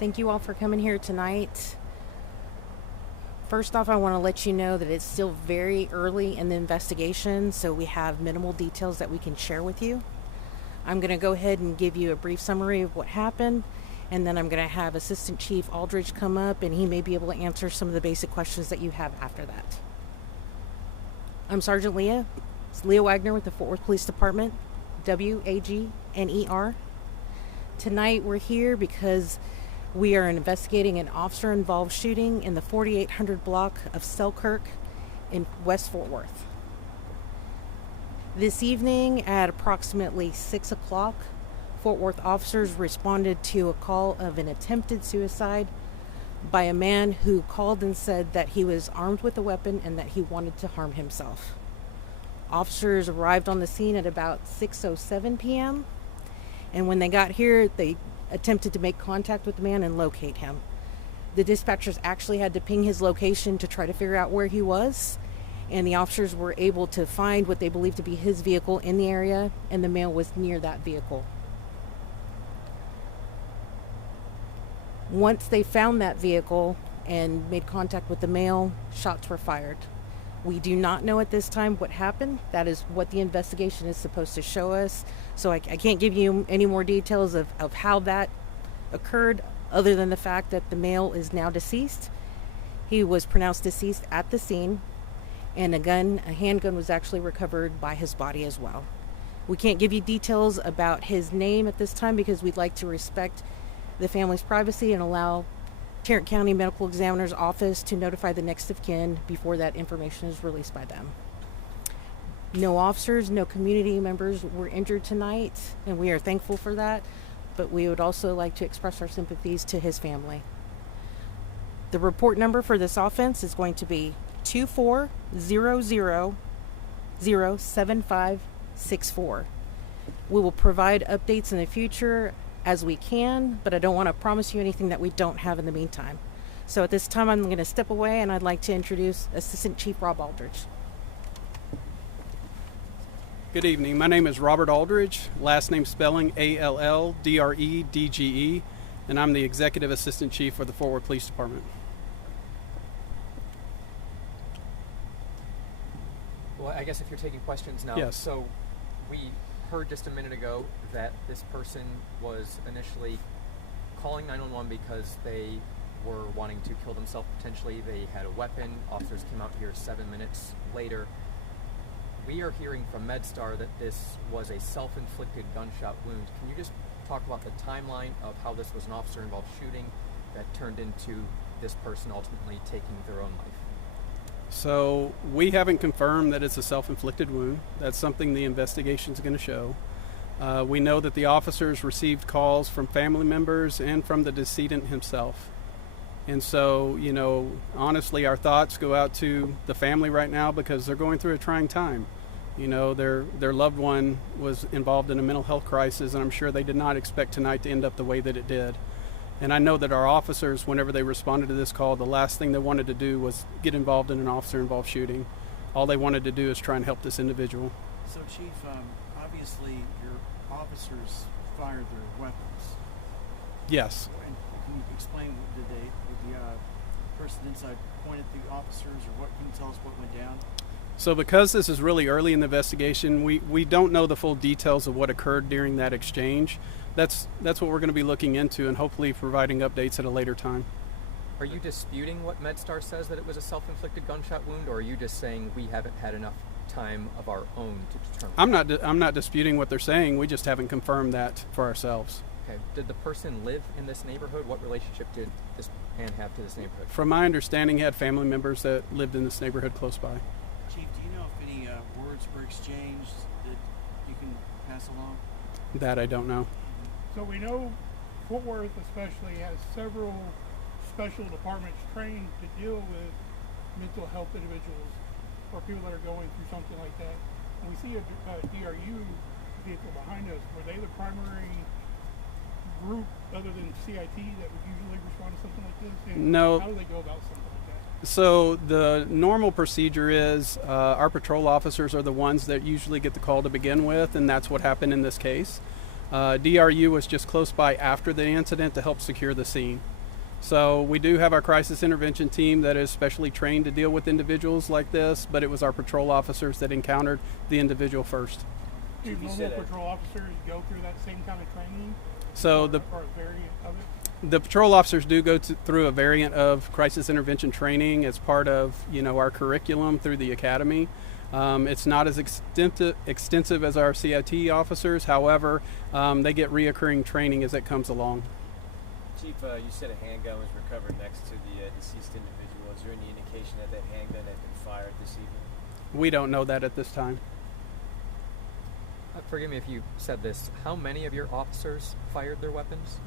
Thank you all for coming here tonight. First off, I want to let you know that it's still very early in the investigation, so we have minimal details that we can share with you. I'm going to go ahead and give you a brief summary of what happened, and then I'm going to have Assistant Chief Aldridge come up, and he may be able to answer some of the basic questions that you have after that. I'm Sergeant Leah. It's Leah Wagner with the Fort Worth Police Department, WAGNER. Tonight we're here because we are investigating an officer-involved shooting in the 4800 block of Selkirk in West Fort Worth. This evening at approximately 6 o'clock, Fort Worth officers responded to a call of an attempted suicide by a man who called and said that he was armed with a weapon and that he wanted to harm himself. Officers arrived on the scene at about 6:07 p.m. and when they got here, they attempted to make contact with the man and locate him. The dispatchers actually had to ping his location to try to figure out where he was, and the officers were able to find what they believed to be his vehicle in the area, and the male was near that vehicle. Once they found that vehicle and made contact with the male, shots were fired. We do not know at this time what happened. That is what the investigation is supposed to show us. So I can't give you any more details of how that occurred, other than the fact that the male is now deceased. He was pronounced deceased at the scene, and a handgun was actually recovered by his body as well. We can't give you details about his name at this time because we'd like to respect the family's privacy and allow Tarrant County Medical Examiner's Office to notify the next of kin before that information is released by them. No officers, no community members were injured tonight, and we are thankful for that, but we would also like to express our sympathies to his family. The report number for this offense is going to be 240007564. We will provide updates in the future as we can, but I don't want to promise you anything that we don't have in the meantime. So at this time, I'm going to step away, and I'd like to introduce Assistant Chief Rob Aldridge. Good evening. My name is Robert Aldridge, last name spelling ALLDREDGE, and I'm the Executive Assistant Chief for the Fort Worth Police Department. Well, I guess if you're taking questions now. Yes. So we heard just a minute ago that this person was initially calling 911 because they were wanting to kill themselves potentially. They had a weapon. Officers came out here 7 minutes later. We are hearing from MedStar that this was a self-inflicted gunshot wound. Can you just talk about the timeline of how this was an officer-involved shooting that turned into this person ultimately taking their own life? So we haven't confirmed that it's a self-inflicted wound. That's something the investigation is going to show. We know that the officers received calls from family members and from the decedent himself. And so, honestly, our thoughts go out to the family right now because they're going through a trying time. Their loved one was involved in a mental health crisis, and I'm sure they did not expect tonight to end up the way that it did. And I know that our officers, whenever they responded to this call, the last thing they wanted to do was get involved in an officer-involved shooting. All they wanted to do is try and help this individual. So, Chief, obviously your officers fired their weapons. Yes. And can you explain, did the person inside point at the officers, or what? Can you tell us what went down? So because this is really early in the investigation, we don't know the full details of what occurred during that exchange. That's what we're going to be looking into and hopefully providing updates at a later time. Are you disputing what MedStar says, that it was a self-inflicted gunshot wound, or are you just saying we haven't had enough time of our own to determine? I'm not disputing what they're saying. We just haven't confirmed that for ourselves. Okay. Did the person live in this neighborhood? What relationship did this man have to this neighborhood? From my understanding, he had family members that lived in this neighborhood close by. Chief, do you know if any words were exchanged that you can pass along? That I don't know. So we know Fort Worth especially has several special departments trained to deal with mental health individuals or people that are going through something like that. When we see a DRU vehicle behind us, were they the primary group other than CIT that would usually respond to something like this? And no. How do they go about something like that? So the normal procedure is our patrol officers are the ones that usually get the call to begin with, and that's what happened in this case. DRU was just close by after the incident to help secure the scene. So we do have our crisis intervention team that is specially trained to deal with individuals like this, but it was our patrol officers that encountered the individual first. Do You normal said that- patrol officers go through that same kind of training? So or the a variant of it? The patrol officers do go through a variant of crisis intervention training as part of our curriculum through the academy. It's not as extensive as our CIT officers. However, they get reoccurring training as it comes along. Chief, you said a handgun was recovered next to the deceased individual. Is there any indication that that handgun had been fired this evening? We don't know that at this time. Forgive me if you said this. How many of your officers fired their weapons?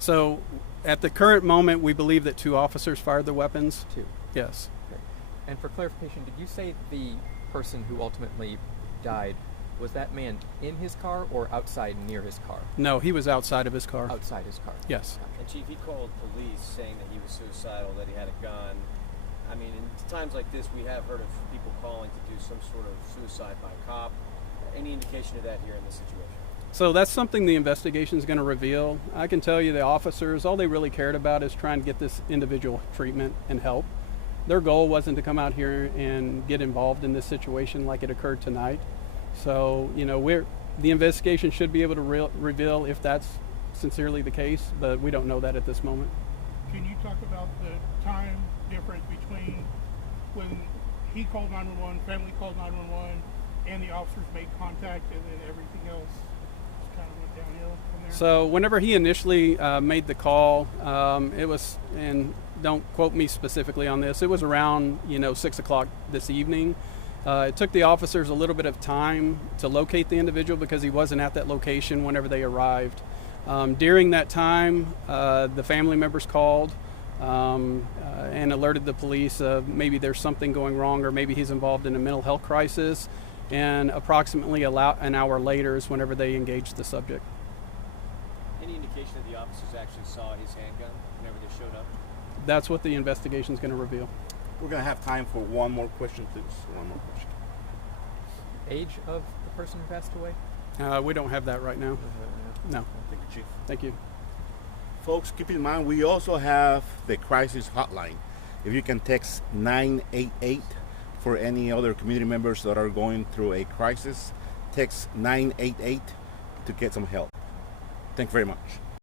So at the current moment, we believe that 2 officers fired the weapons. 2. Yes. Okay. And for clarification, did you say the person who ultimately died, was that man in his car or outside near his car? No, he was outside of his car. Outside his car. Yes. And Chief, he called police saying that he was suicidal, that he had a gun. I mean, in times like this, we have heard of people calling to do some sort of suicide by cop. Any indication of that here in this situation? So that's something the investigation is going to reveal. I can tell you the officers, all they really cared about is trying to get this individual treatment and help. Their goal wasn't to come out here and get involved in this situation like it occurred tonight. So, the investigation should be able to reveal if that's sincerely the case, but we don't know that at this moment. Can you talk about the time difference between when he called 911, family called 911, and the officers made contact, and then everything else just kind of went downhill from there? So whenever he initially made the call, it was, and don't quote me specifically on this, it was around 6 o'clock this evening. It took the officers a little bit of time to locate the individual because he wasn't at that location whenever they arrived. During that time, the family members called and alerted the police of maybe there's something going wrong or maybe he's involved in a mental health crisis. And approximately an hour later is whenever they engaged the subject. Any indication that the officers actually saw his handgun whenever they showed up? That's what the investigation is going to reveal. We're going to have time for one more question, please. One more question. Age of the person who passed away? We don't have that right now. No. Thank you, Chief. Thank you. Folks, keep in mind, we also have the crisis hotline. If you can text 988 for any other community members that are going through a crisis, text 988 to get some help. Thank you very much.